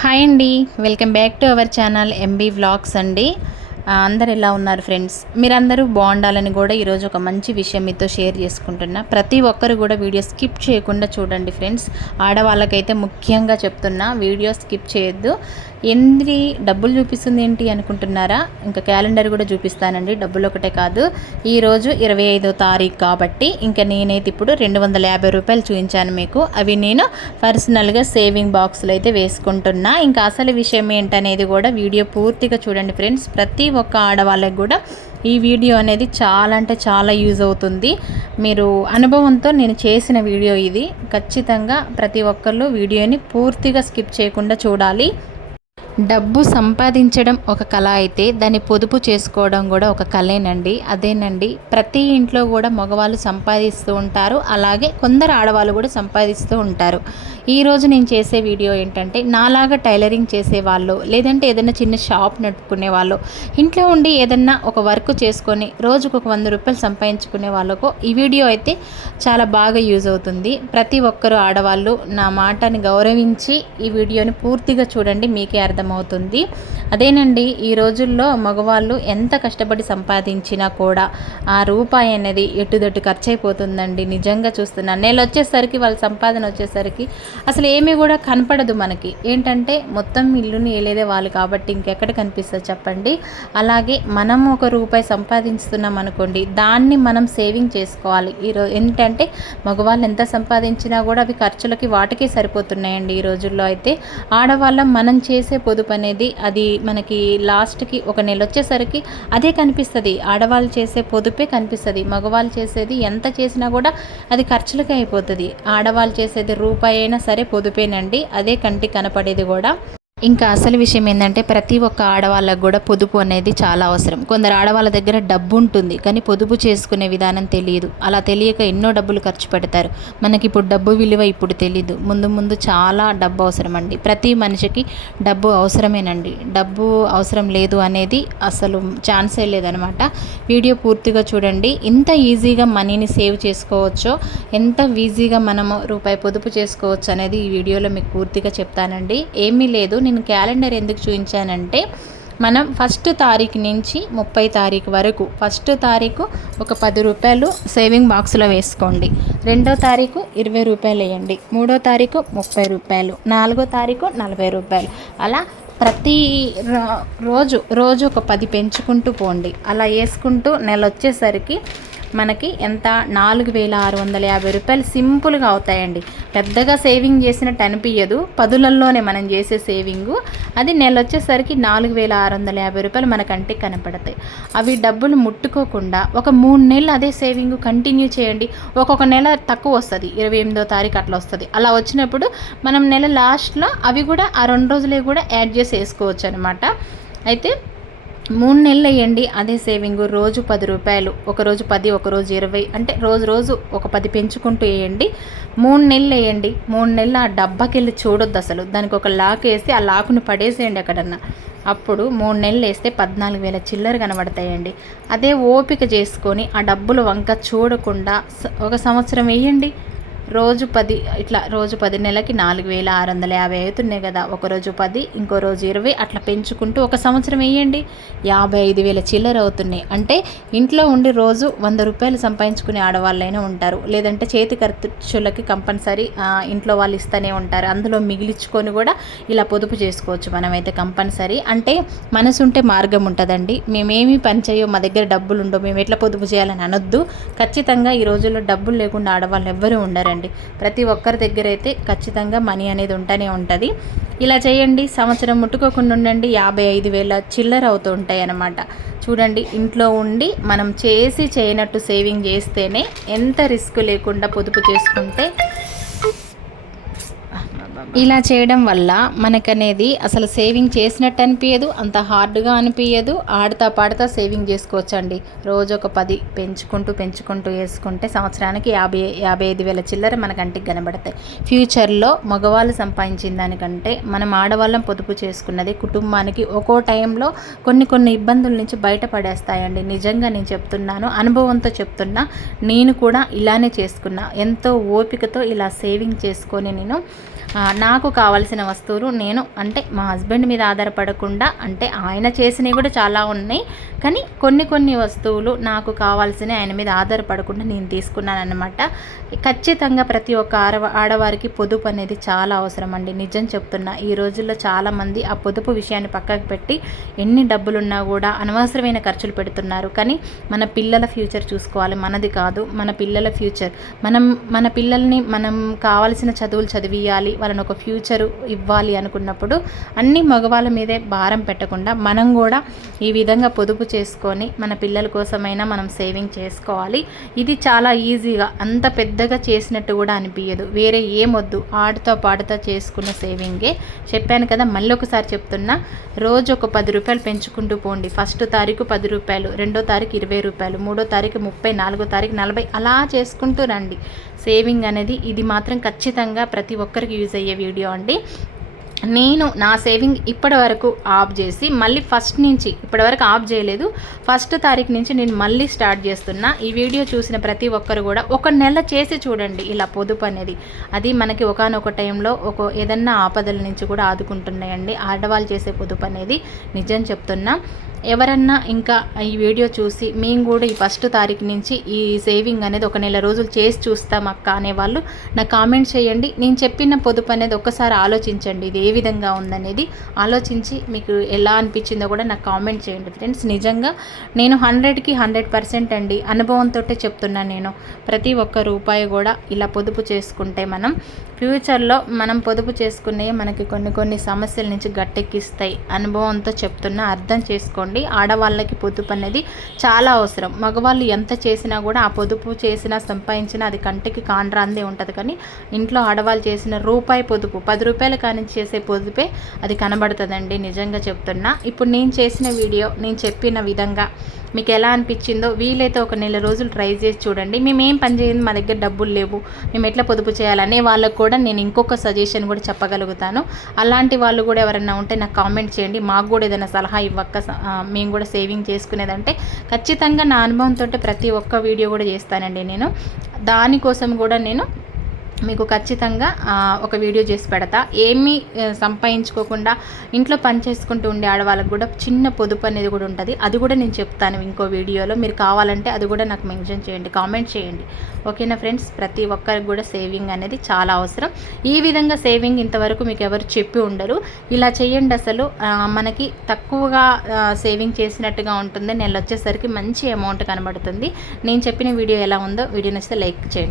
Hi అండి. Welcome back to our channel MB vlogs అండి. అందరు ఎలా ఉన్నారు ఫ్రెండ్స్? మీరందరూ బాగుండాలని కూడా ఈరోజు ఒక మంచి విషయం మీతో షేర్ చేసుకుంటున్నా. ప్రతి ఒక్కరు కూడా వీడియో స్కిప్ చేయకుండా చూడండి ఫ్రెండ్స్. ఆడవాళ్ళకైతే ముఖ్యంగా చెప్తున్నా వీడియో స్కిప్ చేయొద్దు. ఎన్ని డబ్బులు చూపిస్తుంది ఏంటి అనుకుంటున్నారా? ఇంకా క్యాలెండర్ కూడా చూపిస్తానండి. డబ్బులు ఒకటే కాదు. ఈరోజు ఇరవై ఐదో తారీఖు కాబట్టి ఇంకా నేనైతే ఇప్పుడు రెండు వందల యాభై రూపాయలు చూపించాను మీకు. అవి నేను పర్సనల్గా సేవింగ్ బాక్స్లో అయితే వేసుకుంటున్నా. ఇంకా అసలు విషయం ఏంటనేది కూడా వీడియో పూర్తిగా చూడండి ఫ్రెండ్స్. ప్రతి ఒక్క ఆడవాళ్ళకి కూడా ఈ వీడియో అనేది చాలా అంటే చాలా యూజ్ అవుతుంది. మీరు అనుభవంతో నేను చేసిన వీడియో ఇది. ఖచ్చితంగా ప్రతి ఒక్కళ్ళు వీడియోని పూర్తిగా స్కిప్ చేయకుండా చూడాలి. డబ్బు సంపాదించడం ఒక కళ అయితే దాన్ని పొదుపు చేసుకోవడం కూడా ఒక కళేనండి. అదేనండి ప్రతి ఇంట్లో కూడా మగవాళ్ళు సంపాదిస్తూ ఉంటారు అలాగే కొందరు ఆడవాళ్ళు కూడా సంపాదిస్తూ ఉంటారు. ఈరోజు నేను చేసే వీడియో ఏంటంటే నాలాగా టైలరింగ్ చేసే వాళ్ళు లేదంటే ఏదైనా చిన్న షాప్ నడుపుకునే వాళ్ళు ఇంట్లో ఉండి ఏదన్నా ఒక వర్క్ చేసుకొని రోజుకు ఒక వంద రూపాయలు సంపాదించుకునే వాళ్ళకు ఈ వీడియో అయితే చాలా బాగా యూజ్ అవుతుంది. ప్రతి ఒక్కరు ఆడవాళ్ళు నా మాటని గౌరవించి ఈ వీడియోని పూర్తిగా చూడండి మీకే అర్థం అర్థమవుతుంది. అదేనండి ఈ రోజుల్లో మగవాళ్ళు ఎంత కష్టపడి సంపాదించినా కూడా ఆ రూపాయి అనేది ఎటుదొట్టు ఖర్చు అయిపోతుందండి నిజంగా చూస్తున్నాను నేను వచ్చేసరికి వాళ్ళ సంపాదన వచ్చేసరికి అసలు ఏమీ కూడా కనపడదు మనకి. ఏంటంటే మొత్తం ఇల్లుని ఏలేదే వాళ్ళు కాబట్టి ఇంకెక్కడ కనిపిస్తుంది చెప్పండి? అలాగే మనం ఒక రూపాయి సంపాదిస్తున్నాం అనుకోండి దాన్ని మనం సేవింగ్ చేసుకోవాలి. ఈరోజు ఏంటంటే మగవాళ్ళు ఎంత సంపాదించినా కూడా అవి ఖర్చులకి వాటికే సరిపోతున్నాయండి ఈ రోజుల్లో అయితే. ఆడవాళ్ళం మనం చేసే పొదుపు పొదుపు అనేది అది మనకి లాస్ట్కి ఒక నెల వచ్చేసరికి అదే కనిపిస్తుంది. ఆడవాళ్ళు చేసే పొదుపే కనిపిస్తుంది. మగవాళ్ళు చేసేది ఎంత చేసినా కూడా అది ఖర్చులకే అయిపోతుంది. ఆడవాళ్ళు చేసేది రూపాయి అయినా సరే పొదుపేనండి. అదే కంటికి కనపడేది కూడా. ఇంకా అసలు విషయం ఏంటంటే ప్రతి ఒక్క ఆడవాళ్ళకు కూడా పొదుపు అనేది చాలా అవసరం. కొందరు ఆడవాళ్ళ దగ్గర డబ్బు ఉంటుంది కానీ పొదుపు చేసుకునే విధానం తెలియదు. అలా తెలియక ఎన్నో డబ్బులు ఖర్చు పెడతారు. మనకి ఇప్పుడు డబ్బు విలువ ఇప్పుడు తెలియదు ముందు ముందు చాలా డబ్బు అవసరం అండి ప్రతి మనిషికి డబ్బు అవసరమేనండి. డబ్బు అవసరం లేదు అనేది అసలు ఛాన్సే లేదనమాట. వీడియో పూర్తిగా చూడండి. ఎంత ఈజీగా మనీని సేవ్ చేసుకోవచ్చో ఎంత ఈజీగా మనము రూపాయి పొదుపు చేసుకోవచ్చు అనేది ఈ వీడియోలో మీకు పూర్తిగా చెప్తానండి. ఏమీ లేదు నేను క్యాలెండర్ ఎందుకు చూపించానంటే మనం ఫస్ట్ తారీఖు నుంచి ముప్పై తారీఖు వరకు ఫస్ట్ తారీఖు ఒక పది రూపాయలు సేవింగ్ బాక్స్లో వేసుకోండి. రెండో తారీఖు ఇరవై రూపాయలు వేయండి. మూడో తారీఖు ముప్పై రూపాయలు. నాలుగో తారీఖు నలభై రూపాయలు. అలా ప్రతి రోజు రోజు ఒక పది పెంచుకుంటూ పోండి. అలా వేసుకుంటూ నెల వచ్చేసరికి మనకి ఎంత? నాలుగు వేల ఆరు వందల యాభై రూపాయలు సింపుల్గా అవుతాయండి. పెద్దగా సేవింగ్ చేసినట్టు అనిపించదు పదులల్లోనే మనం చేసే సేవింగు. అది నెల వచ్చేసరికి నాలుగు వేల ఆరు వందల యాభై రూపాయలు మన కంటికి కనపడతాయి. అవి డబ్బులు ముట్టుకోకుండా ఒక మూడు నెలలు అదే సేవింగ్ కంటిన్యూ చేయండి. ఒక్కొక్క నెల తక్కువ వస్తుంది. ఇరవై ఎనిమిదో తారీఖు అట్లా వస్తుంది. అలా వచ్చినప్పుడు మనం నెల లాస్ట్లో అవి కూడా ఆ రెండు రోజులే కూడా యాడ్ చేసి వేసుకోవచ్చు అనమాట అయితే మూడు నెలలు వేయండి అదే సేవింగ్. రోజు పది రూపాయలు. ఒకరోజు పది ఒకరోజు ఇరవై. అంటే రోజు రోజు ఒక పది పెంచుకుంటూ వేయండి. మూడు నెలలు వేయండి మూడు నెలలు ఆ డబ్బాకి వెళ్ళి చూడొద్దు అసలు. దానికి ఒక లాక్ వేసి ఆ లాకును పడేసేయండి ఎక్కడన్నా. అప్పుడు మూడు నెలలు వేస్తే పద్నాలుగు వేల చిల్లర కనబడతాయండి. అదే ఓపిక చేసుకొని ఆ డబ్బులు వంక చూడకుండా ఒక సంవత్సరం వేయండి. రోజు పది ఇట్లా రోజు పది నెలకి నాలుగు వేల ఆరు వందల యాభై అవుతున్నాయి కదా. ఒకరోజు పది ఇంకో రోజు ఇరవై అట్లా పెంచుకుంటూ ఒక సంవత్సరం వేయండి. యాభై ఐదు వేల చిల్లర అవుతున్నాయి. అంటే ఇంట్లో ఉండి రోజు వంద రూపాయలు సంపాదించుకునే ఆడవాళ్ళైనా ఉంటారు. లేదంటే చేతి ఖర్చులకి కంపల్సరీ ఇంట్లో వాళ్ళు ఇస్తూనే ఉంటారు. అందులో మిగిలించుకొని కూడా ఇలా పొదుపు చేసుకోవచ్చు మనమైతే కంపల్సరీ. అంటే మనసు ఉంటే మార్గం ఉంటుందండి. మేమేమి పని చేయో మా దగ్గర డబ్బులు ఉండవు. మేము ఎట్లా పొదుపు చేయాలని అనొద్దు. ఖచ్చితంగా ఈ రోజుల్లో డబ్బులు లేకుండా ఆడవాళ్ళు ఎవ్వరూ ఉండరండి. ప్రతి ఒక్కరి దగ్గర అయితే ఖచ్చితంగా మనీ అనేది ఉంటూనే ఉంటుంది. ఇలా చేయండి. సంవత్సరం ముట్టుకోకుండా ఉండండి. యాభై ఐదు వేల చిల్లర అవుతూ ఉంటాయి అన్నమాట. చూడండి ఇంట్లో ఉండి మనం చేసి చేయనట్టు సేవింగ్ చేస్తేనే ఎంత రిస్క్ లేకుండా పొదుపు చేసుకుంటే ఇలా చేయడం వల్ల మనకనేది అసలు సేవింగ్ చేసినట్టు అనిపించదు అంత హార్డ్గా అనిపించదు ఆడతా పాడతా సేవింగ్ చేసుకోవచ్చండి. రోజు ఒక పది పెంచుకుంటూ పెంచుకుంటూ వేసుకుంటే సంవత్సరానికి యాభై యాభై ఐదు వేల చిల్లర మన కంటికి కనబడతాయి. ఫ్యూచర్లో మగవాళ్ళు సంపాదించిన దానికంటే మనం ఆడవాళ్ళం పొదుపు చేసుకున్నది కుటుంబానికి ఒక్కో టైంలో కొన్ని కొన్ని ఇబ్బందుల నుంచి బయటపడేస్తాయండి. నిజంగా నేను చెప్తున్నాను అనుభవంతో చెప్తున్నా నేను కూడా ఇలానే చేసుకున్నా. ఎంతో ఓపికతో ఇలా సేవింగ్ చేసుకొని నేను నాకు కావాల్సిన వస్తువులు నేను అంటే మా హస్బెండ్ మీద ఆధారపడకుండా అంటే ఆయన చేసినవి కూడా చాలా ఉన్నాయి. కానీ కొన్ని కొన్ని వస్తువులు నాకు కావాల్సిన ఆయన మీద ఆధారపడకుండా నేను తీసుకున్నాను అనమాట ఖచ్చితంగా ప్రతి ఒక్క ఆడవ ఆడవారికి పొదుపు అనేది చాలా అవసరం అండి. నిజం చెప్తున్నా ఈ రోజుల్లో చాలామంది ఆ పొదుపు విషయాన్ని పక్కకు పెట్టి ఎన్ని డబ్బులున్నా కూడా అనవసరమైన ఖర్చులు పెడుతున్నారు. కానీ మన పిల్లల ఫ్యూచర్ చూసుకోవాలి. మనది కాదు. మన పిల్లల ఫ్యూచర్. మనం మన పిల్లల్ని మనం కావాల్సిన చదువులు చదివియాలి. వాళ్ళని ఒక ఫ్యూచర్ ఇవ్వాలి అనుకున్నప్పుడు అన్ని మగవాళ్ళ మీదే భారం పెట్టకుండా మనం కూడా ఈ విధంగా పొదుపు చేసుకొని మన పిల్లల కోసమైనా మనం సేవింగ్ చేసుకోవాలి. ఇది చాలా ఈజీగా అంత పెద్దగా చేసినట్టు కూడా అనిపించదు వేరే ఏమొద్దు ఆడుతో పాడుతో చేసుకున్న సేవింగే. చెప్పాను కదా మళ్ళీ ఒకసారి చెప్తున్నా రోజు ఒక పది రూపాయలు పెంచుకుంటూ పోండి. ఫస్ట్ తారీఖు పది రూపాయలు రెండో తారీఖు ఇరవై రూపాయలు మూడో తారీఖు ముప్పై నాలుగో తారీఖు నలభై అలా చేసుకుంటూ రండి. సేవింగ్ అనేది ఇది మాత్రం ఖచ్చితంగా ప్రతి ఒక్కరికి యూజ్ అయ్యే వీడియో అండి. నేను నా సేవింగ్ ఇప్పటి వరకు ఆఫ్ చేసి మళ్ళీ ఫస్ట్ నుంచి ఇప్పటి వరకు ఆఫ్ చేయలేదు. ఫస్ట్ తారీఖు నుంచి నేను మళ్ళీ స్టార్ట్ చేస్తున్నా. ఈ వీడియో చూసిన ప్రతి ఒక్కరు కూడా ఒక నెల చేసి చూడండి ఇలా పొదుపు అనేది. అది మనకి ఒకనొక టైంలో ఒక ఏదన్నా ఆపదల నుంచి కూడా ఆదుకుంటున్నాయండి. ఆడవాళ్ళు చేసే పొదుపు అనేది నిజం చెప్తున్నా. ఎవరన్నా ఇంకా ఈ వీడియో చూసి మేము కూడా ఈ ఫస్ట్ తారీఖు నుంచి ఈ సేవింగ్ అనేది ఒక నెల రోజులు చేసి చూస్తాం అక్క అనేవాళ్ళు నాకు కామెంట్ చేయండి. నేను చెప్పిన పొదుపు అనేది ఒక్కసారి ఆలోచించండి. ఇది ఏ విధంగా ఉందనేది ఆలోచించి మీకు ఎలా అనిపించిందో కూడా నాకు కామెంట్ చేయండి ఫ్రెండ్స్. నిజంగా నేను హండ్రెడ్కి హండ్రెడ్ పర్సెంట్ అండి. అనుభవంతో చెప్తున్నాను నేను. ప్రతి ఒక్క రూపాయి కూడా ఇలా పొదుపు చేసుకుంటే మనం ఫ్యూచర్లో మనం పొదుపు చేసుకునే మనకి కొన్ని కొన్ని సమస్యల నుంచి గట్టెక్కిస్తాయి. అనుభవంతో చెప్తున్నా అర్థం చేసుకోండి. ఆడవాళ్ళకి పొదుపు అనేది చాలా అవసరం. మగవాళ్ళు ఎంత చేసినా కూడా ఆ పొదుపు చేసినా సంపాదించినా అది కంటికి కాండ్రాందే ఉంటుంది. కానీ ఇంట్లో ఆడవాళ్ళు చేసిన రూపాయి పొదుపు పది రూపాయల కానీ చేసే పొదుపే అది కనబడుతుందండి. నిజంగా చెప్తున్నా. ఇప్పుడు నేను చేసిన వీడియో నేను చెప్పిన విధంగా మీకు ఎలా అనిపించిందో వీలైతే ఒక నెల రోజులు ట్రై చేసి చూడండి. మేము ఏం పని చేయండి మా దగ్గర డబ్బులు లేవు. మేము ఎట్లా పొదుపు చేయాలనే వాళ్ళకు కూడా నేను ఇంకొక సజెషన్ కూడా చెప్పగలుగుతాను. అలాంటి వాళ్ళు కూడా ఎవరైనా ఉంటే నాకు కామెంట్ చేయండి. మాకు కూడా ఏదైనా సలహా ఇవ్వక్క. స- మేము కూడా సేవింగ్ చేసుకునేదంటే ఖచ్చితంగా నా అనుభవంతో ప్రతి ఒక్క వీడియో కూడా చేస్తానండి నేను. దానికోసం కూడా నేను మీకు ఖచ్చితంగా ఒక వీడియో చేసి పెడతా. ఏమీ సంపాదించుకోకుండా ఇంట్లో పని చేసుకుంటూ ఉండే ఆడవాళ్ళకు కూడా చిన్న పొదుపు అనేది కూడా ఉంటుంది. అది కూడా నేను చెప్తాను ఇంకో వీడియోలో. మీరు కావాలంటే అది కూడా నాకు మెన్షన్ చేయండి కామెంట్ చేయండి. ఓకేనా ఫ్రెండ్స్? ప్రతి ఒక్కరికి కూడా సేవింగ్ అనేది చాలా అవసరం. ఈ విధంగా సేవింగ్ ఇంతవరకు మీకు ఎవరు చెప్పి ఉండరు. ఇలా చేయండి అసలు మనకి తక్కువగా సేవింగ్ చేసినట్టుగా ఉంటుంది. నెల వచ్చేసరికి మంచి అమౌంట్ కనబడుతుంది. నేను చెప్పిన వీడియో ఎలా ఉందో వీడియో నచ్చితే లైక్ చేయండి.